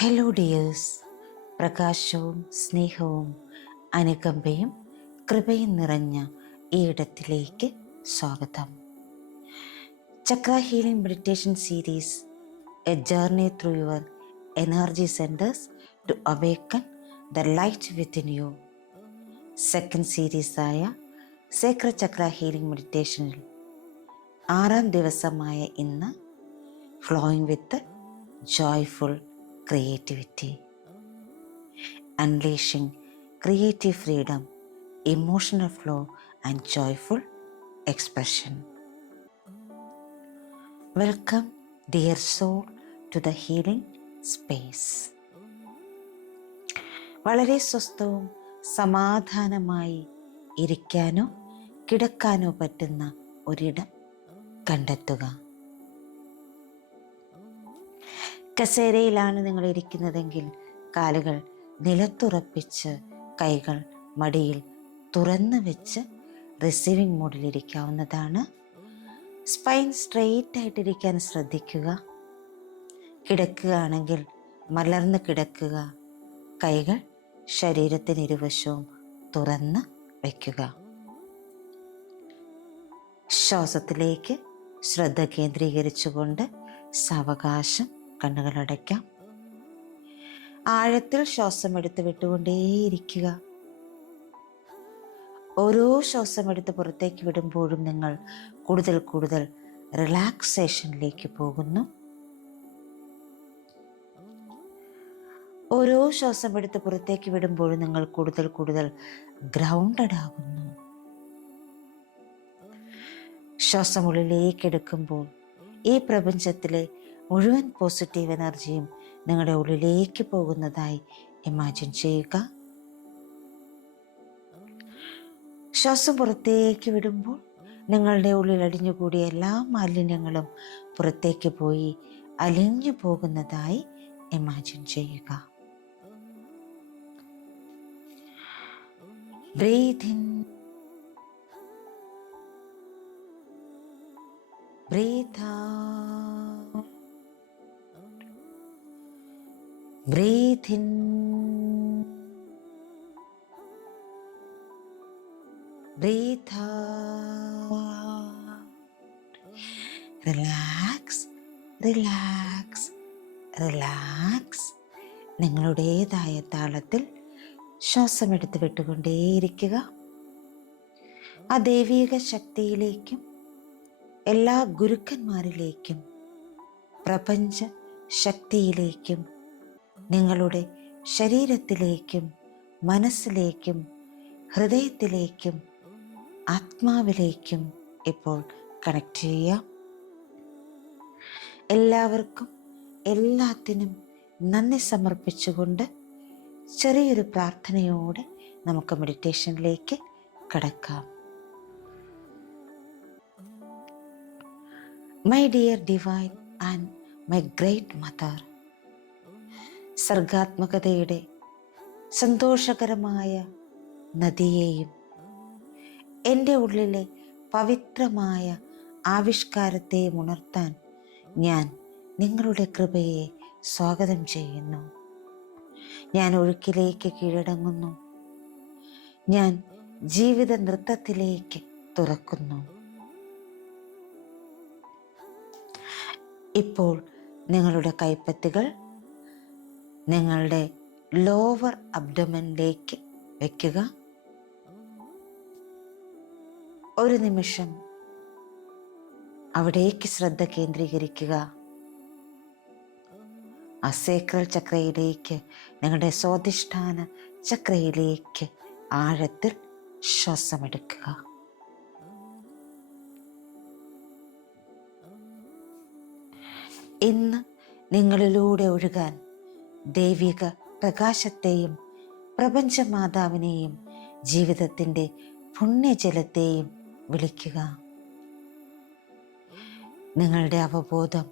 Hello dears, പ്രകാശവും സ്നേഹവും അനുകമ്പയും കൃപയും നിറഞ്ഞ ഈ ഇടത്തിലേക്ക് സ്വാഗതം. Chakra healing meditation series, a journey through your energy centres to awaken the light within you. Second സീരീസായ സേക്രഡ് ചക്ര ഹീലിംഗ് മെഡിറ്റേഷനിൽ 6ാം ദിവസമായ ഇന്ന് flowing with joyful creativity, unleashing creative freedom, emotional flow and joyful expression. Welcome dear soul to the healing space. വളരെ സ്വസ്ഥവും സമാധാനമായി ഇരിക്കാനോ കിടക്കാനോ പറ്റുന്ന ഒരിടം കണ്ടെത്തുക. കസേരയിലാണ് നിങ്ങൾ ഇരിക്കുന്നതെങ്കിൽ കാലുകൾ നിലത്തുറപ്പിച്ച് കൈകൾ മടിയിൽ തുറന്ന് വെച്ച് റിസീവിംഗ് മോഡിലിരിക്കാവുന്നതാണ്. സ്പൈൻ സ്ട്രെയിറ്റ് ആയിട്ടിരിക്കാൻ ശ്രദ്ധിക്കുക. കിടക്കുകയാണെങ്കിൽ മലർന്ന് കിടക്കുക. കൈകൾ ശരീരത്തിന് ഇരുവശവും തുറന്ന് വയ്ക്കുക. ശ്വാസത്തിലേക്ക് ശ്രദ്ധ കേന്ദ്രീകരിച്ചുകൊണ്ട് സാവകാശം കണ്ണുകളടയ്ക്കാം. ആഴത്തിൽ ശ്വാസം എടുത്ത് വിട്ടുകൊണ്ടേയിരിക്കുക. ഓരോ ശ്വാസം എടുത്ത് പുറത്തേക്ക് വിടുമ്പോഴും നിങ്ങൾ കൂടുതൽ കൂടുതൽ റിലാക്സേഷനിലേക്ക് പോകുന്നു. ഓരോ ശ്വാസം എടുത്ത് പുറത്തേക്ക് വിടുമ്പോഴും നിങ്ങൾ കൂടുതൽ കൂടുതൽ ഗ്രൗണ്ടഡ് ആകുന്നു. ശ്വാസം ഉള്ളിലേക്ക് എടുക്കുമ്പോൾ ഈ പ്രപഞ്ചത്തിലെ മുഴുവൻ പോസിറ്റീവ് എനർജിയും നിങ്ങളുടെ ഉള്ളിലേക്ക് പോകുന്നതായി ഇമാജിൻ ചെയ്യുക. ശ്വാസം പുറത്തേക്ക് വിടുമ്പോൾ നിങ്ങളുടെ ഉള്ളിൽ അടിഞ്ഞുകൂടിയ എല്ലാ മാലിന്യങ്ങളും പുറത്തേക്ക് പോയി അലിഞ്ഞു പോകുന്നതായി ഇമാജിൻ ചെയ്യുക. Breathe in, breathe out. Breathe in, breathe out. Relax, relax, relax. നിങ്ങളുടേതായ താളത്തിൽ ശ്വാസം എടുത്ത് വിട്ടുകൊണ്ടേയിരിക്കുക. ആ ദൈവിക ശക്തിയിലേക്കും എല്ലാ ഗുരുക്കന്മാരിലേക്കും പ്രപഞ്ച ശക്തിയിലേക്കും നിങ്ങളുടെ ശരീരത്തിലേക്കും മനസ്സിലേക്കും ഹൃദയത്തിലേക്കും ആത്മാവിലേക്കും ഇപ്പോൾ കണക്ട് ചെയ്യാം. എല്ലാവർക്കും എല്ലാത്തിനും നന്ദി സമർപ്പിച്ചുകൊണ്ട് ചെറിയൊരു പ്രാർത്ഥനയോടെ നമുക്ക് മെഡിറ്റേഷനിലേക്ക് കടക്കാം. My dear divine and my great mother, സർഗാത്മകതയുടെ സന്തോഷകരമായ നദിയെയും എൻ്റെ ഉള്ളിലെ പവിത്രമായ ആവിഷ്കാരത്തെയും ഉണർത്താൻ ഞാൻ നിങ്ങളുടെ കൃപയെ സ്വാഗതം ചെയ്യുന്നു. ഞാൻ ഒഴുക്കിലേക്ക് കീഴടങ്ങുന്നു. ഞാൻ ജീവിത നൃത്തത്തിലേക്ക് തുറക്കുന്നു. ഇപ്പോൾ നിങ്ങളുടെ കൈപ്പത്തികൾ നിങ്ങളുടെ ലോവർ അബ്ഡമനിലേക്ക് വയ്ക്കുക. ഒരു നിമിഷം അവിടേക്ക് ശ്രദ്ധ കേന്ദ്രീകരിക്കുക. ആ സേക്രഡ് ചക്രയിലേക്ക്, നിങ്ങളുടെ സ്വാധിഷ്ഠാന ചക്രയിലേക്ക് ആഴത്തിൽ ശ്വാസമെടുക്കുക. ഇന്ന് നിങ്ങളിലൂടെ ഒഴുകാൻ ദൈവിക പ്രകാശത്തെയും പ്രപഞ്ചമാതാവിനെയും ജീവിതത്തിൻ്റെ പുണ്യജലത്തെയും വിളിക്കുക. നിങ്ങളുടെ അവബോധം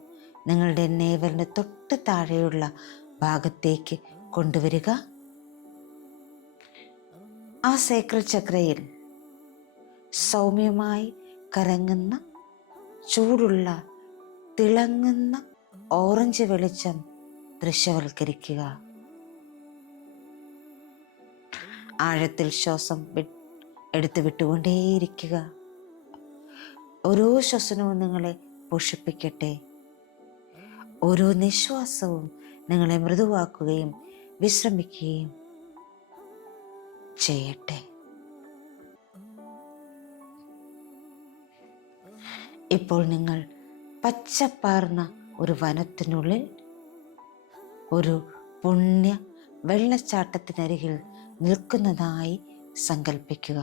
നിങ്ങളുടെ നേവലിന് തൊട്ട് താഴെയുള്ള ഭാഗത്തേക്ക് കൊണ്ടുവരിക. ആ സേക്രഡ് ചക്രയിൽ സൗമ്യമായി കറങ്ങുന്ന ചൂടുള്ള തിളങ്ങുന്ന ഓറഞ്ച് വെളിച്ചം ദൃശ്യവൽക്കരിക്കുക. ആഴത്തിൽ ശ്വാസം എടുത്ത് വിട്ടുകൊണ്ടേയിരിക്കുക. ഓരോ ശ്വസനവും നിങ്ങളെ പോഷിപ്പിക്കട്ടെ. ഓരോ നിശ്വാസവും നിങ്ങളെ മൃദുവാക്കുകയും വിശ്രമിക്കുകയും ചെയ്യട്ടെ. ഇപ്പോൾ നിങ്ങൾ പച്ചപ്പാർന്ന ഒരു വനത്തിനുള്ളിൽ ഒരു പുണ്യ വെള്ളച്ചാട്ടത്തിനരികിൽ നിൽക്കുന്നതായി സങ്കല്പിക്കുക.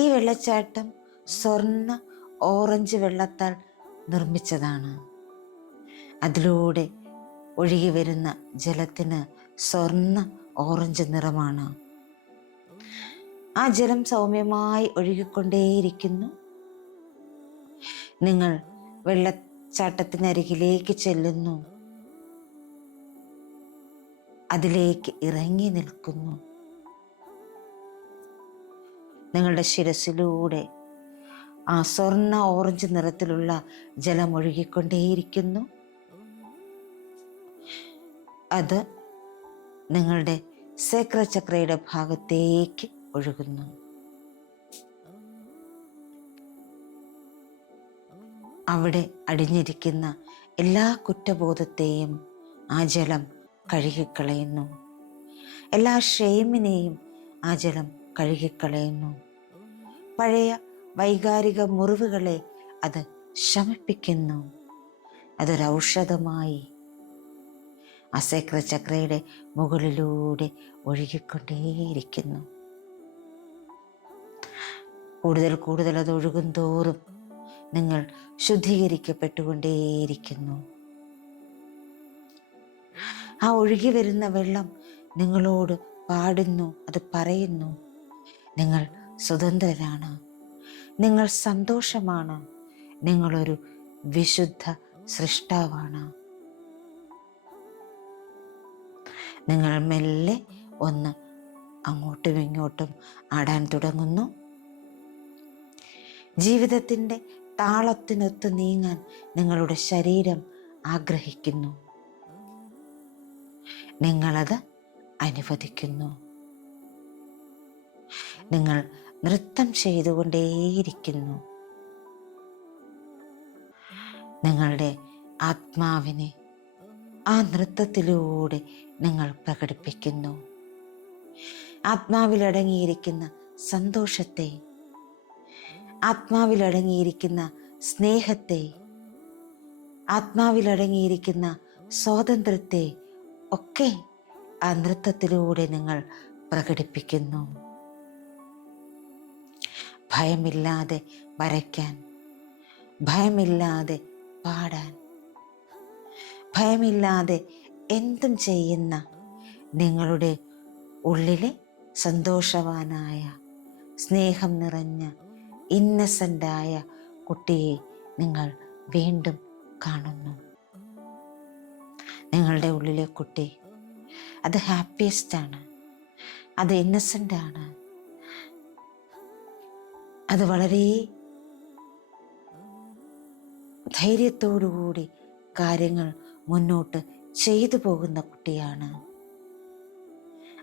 ഈ വെള്ളച്ചാട്ടം സ്വർണ്ണ ഓറഞ്ച് വെള്ളത്താൽ നിർമ്മിച്ചതാണ്. അതിലൂടെ ഒഴുകി വരുന്ന ജലത്തിന് സ്വർണ്ണ ഓറഞ്ച് നിറമാണ്. ആ ജലം സൗമ്യമായി ഒഴുകിക്കൊണ്ടേയിരിക്കുന്നു. നിങ്ങൾ വെള്ളച്ചാട്ടത്തിനരികിലേക്ക് ചെല്ലുന്നു. അതിലേക്ക് ഇറങ്ങി നിൽക്കുന്നു. നിങ്ങളുടെ ശിരസിലൂടെ ആ സ്വർണ്ണ ഓറഞ്ച് നിറത്തിലുള്ള ജലം ഒഴുകിക്കൊണ്ടേയിരിക്കുന്നു. അത് നിങ്ങളുടെ സേക്രചക്രയുടെ ഭാഗത്തേക്ക് ഒഴുകുന്നു. അവിടെ അടിഞ്ഞിരിക്കുന്ന എല്ലാ കുറ്റബോധത്തെയും ആ ജലം കഴുകിക്കളയുന്നു. എല്ലാ ഷെയിമിനെയും ആ ജലം കഴുകിക്കളയുന്നു. പഴയ വൈകാരിക മുറിവുകളെ അത് ശമിപ്പിക്കുന്നു. അതൊരു ഔഷധമായി ആ സേക്രചക്രയുടെ മുകളിലൂടെ ഒഴുകിക്കൊണ്ടേയിരിക്കുന്നു. കൂടുതൽ കൂടുതൽ അത് ഒഴുകും തോറും നിങ്ങൾ ശുദ്ധീകരിക്കപ്പെട്ടുകൊണ്ടേയിരിക്കുന്നു. ആ ഒഴുകി വരുന്ന വെള്ളം നിങ്ങളോട് പാടുന്നു, അത് പറയുന്നു, നിങ്ങൾ സ്വതന്ത്രരാണ്, നിങ്ങൾ സന്തോഷമാണ്, നിങ്ങളൊരു വിശുദ്ധ സൃഷ്ടാവാണ്. നിങ്ങൾ മെല്ലെ ഒന്ന് അങ്ങോട്ടും ഇങ്ങോട്ടും ആടാൻ തുടങ്ങുന്നു. ജീവിതത്തിൻ്റെ താളത്തിനൊത്ത് നീങ്ങാൻ നിങ്ങളുടെ ശരീരം ആഗ്രഹിക്കുന്നു. നിങ്ങളത് അനുവദിക്കുന്നു. നിങ്ങൾ നൃത്തം ചെയ്തുകൊണ്ടേയിരിക്കുന്നു. നിങ്ങളുടെ ആത്മാവിനെ ആ നൃത്തത്തിലൂടെ നിങ്ങൾ പ്രകടിപ്പിക്കുന്നു. ആത്മാവിലടങ്ങിയിരിക്കുന്ന സന്തോഷത്തെ, ആത്മാവിലടങ്ങിയിരിക്കുന്ന സ്നേഹത്തെ, ആത്മാവിലടങ്ങിയിരിക്കുന്ന സ്വാതന്ത്ര്യത്തെ ഒക്കെ ആ നൃത്തത്തിലൂടെ നിങ്ങൾ പ്രകടിപ്പിക്കുന്നു. ഭയമില്ലാതെ വരയ്ക്കാൻ, ഭയമില്ലാതെ പാടാൻ, ഭയമില്ലാതെ എന്തും ചെയ്യുന്ന നിങ്ങളുടെ ഉള്ളിലെ സന്തോഷവാനായ, സ്നേഹം നിറഞ്ഞ, ഇന്നസെൻ്റായ കുട്ടിയെ നിങ്ങൾ വീണ്ടും കാണുന്നു. നിങ്ങളുടെ ഉള്ളിലെ കുട്ടി അത് ഹാപ്പിയസ്റ്റാണ്, അത് ഇന്നസെൻ്റാണ്, അത് വളരെ ധൈര്യത്തോടുകൂടി കാര്യങ്ങൾ മുന്നോട്ട് ചെയ്തു പോകുന്ന കുട്ടിയാണ്.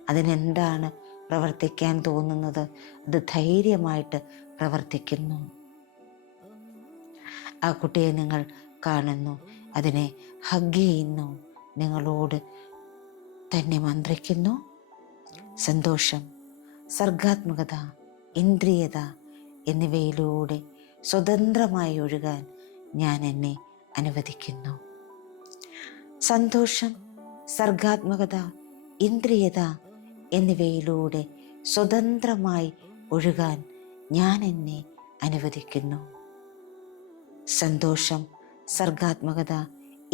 അതിനെന്താണ് പ്രവർത്തിക്കാൻ തോന്നുന്നത്, അത് ധൈര്യമായിട്ട് പ്രവർത്തിക്കുന്നു. ആ കുട്ടിയെ നിങ്ങൾ കാണുന്നു, അതിനെ ഹഗ് ചെയ്യുന്നു, നിങ്ങളോട് തന്നെ മന്ത്രിക്കുന്നു. സന്തോഷം, സർഗാത്മകത, ഇന്ദ്രിയത എന്നിവയിലൂടെ സ്വതന്ത്രമായി ഒഴുകാൻ ഞാൻ എന്നെ അനുവദിക്കുന്നു. സന്തോഷം, സർഗാത്മകത, ഇന്ദ്രിയത എന്നിവയിലൂടെ സ്വതന്ത്രമായി ഒഴുകാൻ ഞാൻ എന്നെ അനുവദിക്കുന്നു. സന്തോഷം, സർഗാത്മകത,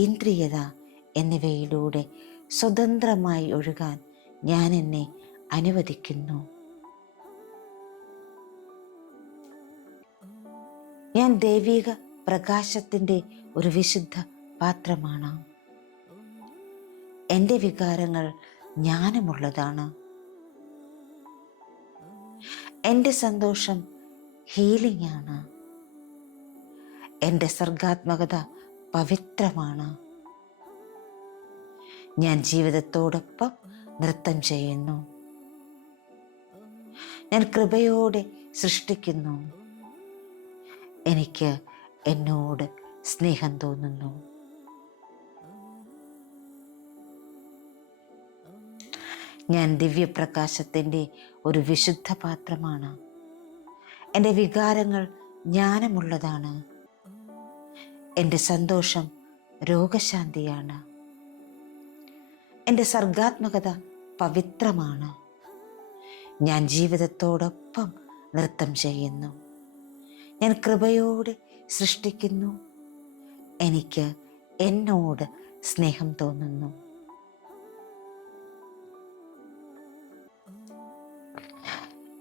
ഇന്ദ്രിയത എന്നിവയിലൂടെ സ്വതന്ത്രമായി ഒഴുകാൻ ഞാൻ എന്നെ അനുവദിക്കുന്നു. ഞാൻ ദൈവിക പ്രകാശത്തിൻ്റെ ഒരു വിശുദ്ധ പാത്രമാണ്. എൻ്റെ വികാരങ്ങൾ ജ്ഞാനമുള്ളതാണ്. എൻ്റെ സന്തോഷം ഹീലിംഗ് ആണ്. എൻ്റെ സർഗാത്മകത പവിത്രമാണ്. ഞാൻ ജീവിതത്തോടൊപ്പം നൃത്തം ചെയ്യുന്നു. ഞാൻ കൃപയോടെ സൃഷ്ടിക്കുന്നു. എനിക്ക് എന്നോട് സ്നേഹം തോന്നുന്നു. ഞാൻ ദിവ്യപ്രകാശത്തിൻ്റെ ഒരു വിശുദ്ധ പാത്രമാണ്. എൻ്റെ വികാരങ്ങൾ ജ്ഞാനമുള്ളതാണ്. എൻ്റെ സന്തോഷം രോഗശാന്തിയാണ്. എൻ്റെ സർഗാത്മകത പവിത്രമാണ്. ഞാൻ ജീവിതത്തോടൊപ്പം നൃത്തം ചെയ്യുന്നു. ഞാൻ കൃപയോടെ സൃഷ്ടിക്കുന്നു. എനിക്ക് എന്നോട് സ്നേഹം തോന്നുന്നു.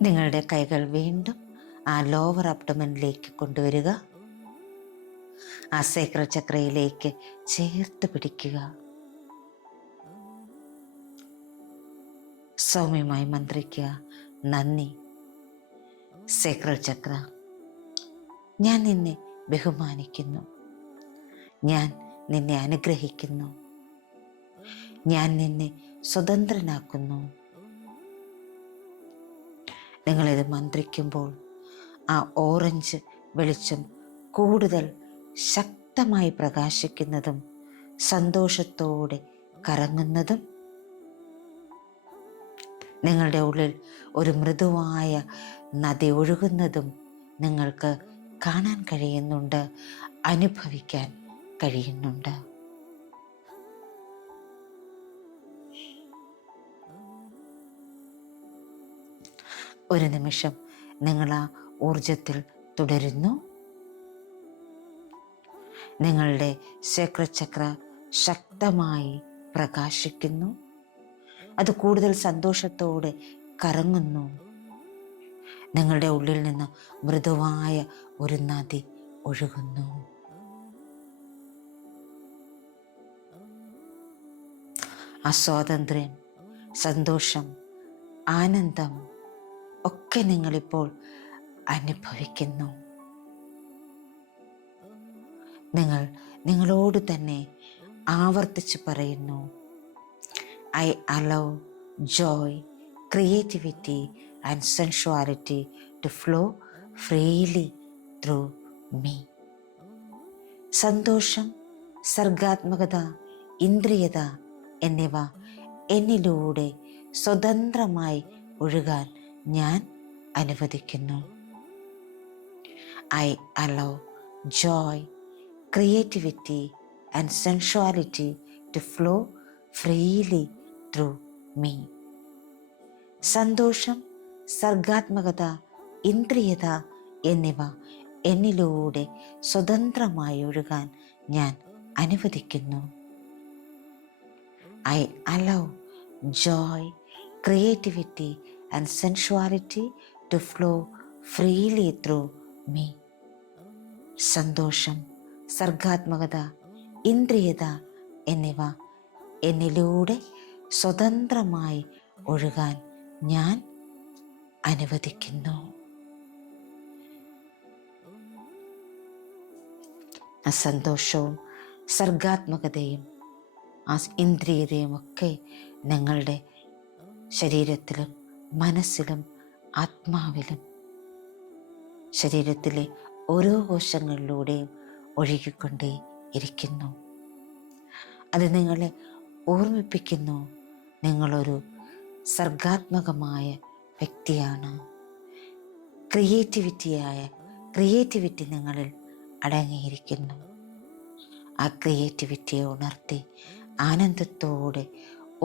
നിങ്ങളുടെ കൈകൾ വീണ്ടും ആ ലോവർ അബ്ഡമനിലേക്ക് കൊണ്ടുവരിക. ആ സേക്രഡ് ചക്രയിലേക്ക് ചേർത്ത് പിടിക്കുക. സൗമ്യമായി മന്ത്രിക്കുക. നന്ദി സേക്രഡ് ചക്ര. ഞാൻ നിന്നെ ബഹുമാനിക്കുന്നു. ഞാൻ നിന്നെ അനുഗ്രഹിക്കുന്നു. ഞാൻ നിന്നെ സ്വതന്ത്രനാക്കുന്നു. നിങ്ങളിത് മന്ത്രിക്കുമ്പോൾ ആ ഓറഞ്ച് വെളിച്ചം കൂടുതൽ ശക്തമായി പ്രകാശിക്കുന്നതും സന്തോഷത്തോടെ കറങ്ങുന്നതും നിങ്ങളുടെ ഉള്ളിൽ ഒരു മൃദുവായ നദി ഒഴുകുന്നതും നിങ്ങൾക്ക് കാണാൻ കഴിയുന്നുണ്ട്, അനുഭവിക്കാൻ കഴിയുന്നുണ്ട്. ഒരു നിമിഷം നിങ്ങൾ ആ ഊർജത്തിൽ തുടരുന്നു. നിങ്ങളുടെ സേക്രഡ് ചക്ര ശക്തമായി പ്രകാശിക്കുന്നു. അത് കൂടുതൽ സന്തോഷത്തോടെ കറങ്ങുന്നു. നിങ്ങളുടെ ഉള്ളിൽ നിന്ന് മൃദുവായ ഒരു നദി ഒഴുകുന്നു. ആ സ്വാതന്ത്ര്യം, സന്തോഷം, ആനന്ദം ഒക്കെ നിങ്ങളിപ്പോൾ അനുഭവിക്കുന്നു. നിങ്ങൾ നിങ്ങളോട് തന്നെ ആവർത്തിച്ച് പറയുന്നു, I allow joy, creativity and sensuality to flow freely through me. സന്തോഷം, സർഗാത്മകത, ഇന്ദ്രിയത എന്നിവ എന്നിലൂടെ സ്വതന്ത്രമായി ഒഴുകാൻ ഞാൻ അനുവദിക്കുന്നു. I allow joy, creativity and sensuality to flow freely through me. സന്തോഷം, സർഗാത്മകത, ഇന്ദ്രിയത എന്നിവ എന്നിലൂടെ സ്വതന്ത്രമായി ഒഴുകാൻ ഞാൻ അനുവദിക്കുന്നു. I allow joy, creativity and sensuality to flow freely through me. സന്തോഷം, സർഗാത്മകത, ഇന്ദ്രിയത എന്നിവ എന്നിലൂടെ സ്വതന്ത്രമായി ഒഴുകാൻ ഞാൻ അനുവദിക്കുന്നു. ആ സന്തോഷവും സർഗാത്മകതയും ആ ഇന്ദ്രിയതയും ഒക്കെ നിങ്ങളുടെ ശരീരത്തിലും മനസ്സിലും ആത്മാവിലും ശരീരത്തിലെ ഓരോ കോശങ്ങളിലൂടെയും ഒഴുകിക്കൊണ്ടേ ഇരിക്കുന്നു. അത് നിങ്ങളെ ഓർമ്മിപ്പിക്കുന്നു, നിങ്ങളൊരു സർഗാത്മകമായ വ്യക്തിയാണ്. ക്രിയേറ്റിവിറ്റി നിങ്ങളിൽ അടങ്ങിയിരിക്കുന്നു. ആ ക്രിയേറ്റിവിറ്റിയെ ഉണർത്തി ആനന്ദത്തോടെ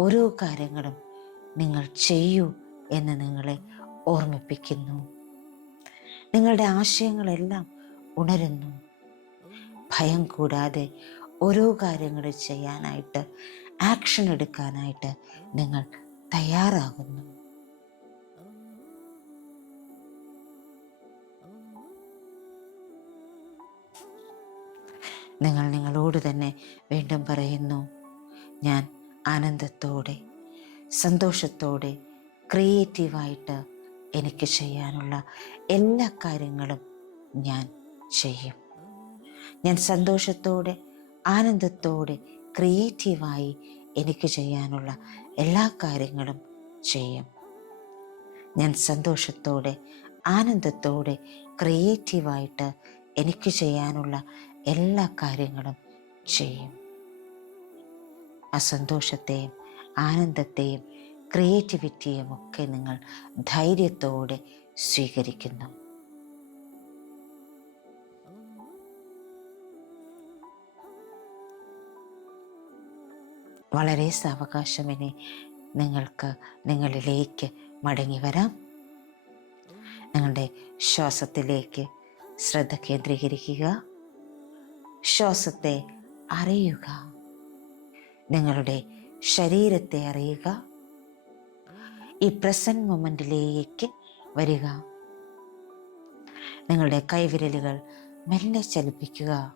ഓരോ കാര്യങ്ങളും നിങ്ങൾ ചെയ്യൂ എന്ന് നിങ്ങളെ ഓർമ്മിപ്പിക്കുന്നു. നിങ്ങളുടെ ആശയങ്ങളെല്ലാം ഉണരുന്നു. ഭയം കൂടാതെ ഓരോ കാര്യങ്ങൾ ചെയ്യാനായിട്ട്, ആക്ഷൻ എടുക്കാനായിട്ട് നിങ്ങൾ തയ്യാറാകുന്നു. നിങ്ങൾ നിങ്ങളോട് തന്നെ വീണ്ടും പറയുന്നു, ഞാൻ ആനന്ദത്തോടെ, സന്തോഷത്തോടെ, ക്രിയേറ്റീവായിട്ട് എനിക്ക് ചെയ്യാനുള്ള എല്ലാ കാര്യങ്ങളും ഞാൻ ചെയ്യും. ഞാൻ സന്തോഷത്തോടെ, ആനന്ദത്തോടെ, ക്രിയേറ്റീവായി എനിക്ക് ചെയ്യാനുള്ള എല്ലാ കാര്യങ്ങളും ചെയ്യും. ഞാൻ സന്തോഷത്തോടെ, ആനന്ദത്തോടെ, ക്രിയേറ്റീവായിട്ട് എനിക്ക് ചെയ്യാനുള്ള എല്ലാ കാര്യങ്ങളും ചെയ്യും. ആ സന്തോഷത്തെയും ആനന്ദത്തെയും ക്രിയേറ്റിവിറ്റിയും ഒക്കെ നിങ്ങൾ ധൈര്യത്തോടെ സ്വീകരിക്കുന്നു. വളരെ സാവകാശം ഇനി നിങ്ങൾക്ക് നിങ്ങളിലേക്ക് മടങ്ങി വരാം. നിങ്ങളുടെ ശ്വാസത്തിലേക്ക് ശ്രദ്ധ കേന്ദ്രീകരിക്കുക. ശ്വാസത്തെ അറിയുക. നിങ്ങളുടെ ശരീരത്തെ അറിയുക. ഈ പ്രസന്റ് മൊമെന്റിലേക്ക് വരിക. നിങ്ങളുടെ കൈവിരലുകൾ മെല്ലെ ചലിപ്പിക്കുക.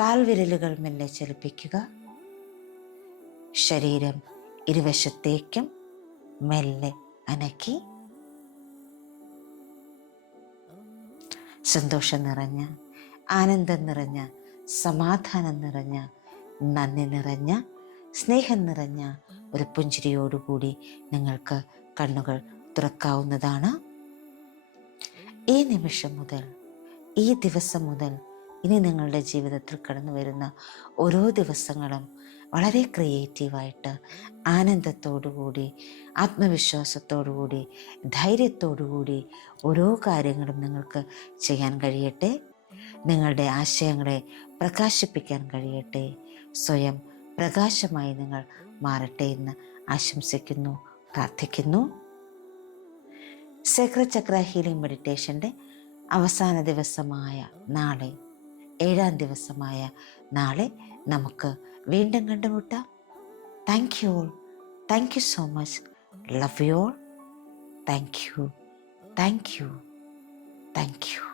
കാൽവിരലുകൾ മെല്ലെ ചലിപ്പിക്കുക. ശരീരം ഇരുവശത്തേക്കും മെല്ലെ അനക്കി സന്തോഷം നിറഞ്ഞ, ആനന്ദം നിറഞ്ഞ, സമാധാനം നിറഞ്ഞ, നന്ദി നിറഞ്ഞ, സ്നേഹം നിറഞ്ഞ ഒരു പുഞ്ചിരിയോടുകൂടി നിങ്ങൾക്ക് കണ്ണുകൾ തുറക്കാവുന്നതാണ്. ഈ നിമിഷം മുതൽ, ഈ ദിവസം മുതൽ ഇനി നിങ്ങളുടെ ജീവിതത്തിൽ കടന്നു വരുന്ന ഓരോ ദിവസങ്ങളും വളരെ ക്രിയേറ്റീവായിട്ട്, ആനന്ദത്തോടുകൂടി, ആത്മവിശ്വാസത്തോടുകൂടി, ധൈര്യത്തോടുകൂടി ഓരോ കാര്യങ്ങളും നിങ്ങൾക്ക് ചെയ്യാൻ കഴിയട്ടെ. നിങ്ങളുടെ ആശയങ്ങളെ പ്രകാശിപ്പിക്കാൻ കഴിയട്ടെ. സ്വയം പ്രകാശമായി നിങ്ങൾ മാറട്ടെ എന്ന് ആശംസിക്കുന്നു, പ്രാർത്ഥിക്കുന്നു. സേക്രഡ് ചക്ര ഹീലിംഗ് മെഡിറ്റേഷൻ്റെ അവസാന ദിവസമായ നാളെ, 7ാം ദിവസമായ നാളെ നമുക്ക് വീണ്ടും കണ്ടുമുട്ടാം. Thank you all. Thank you so much. Love you all. Thank you. Thank you. Thank you.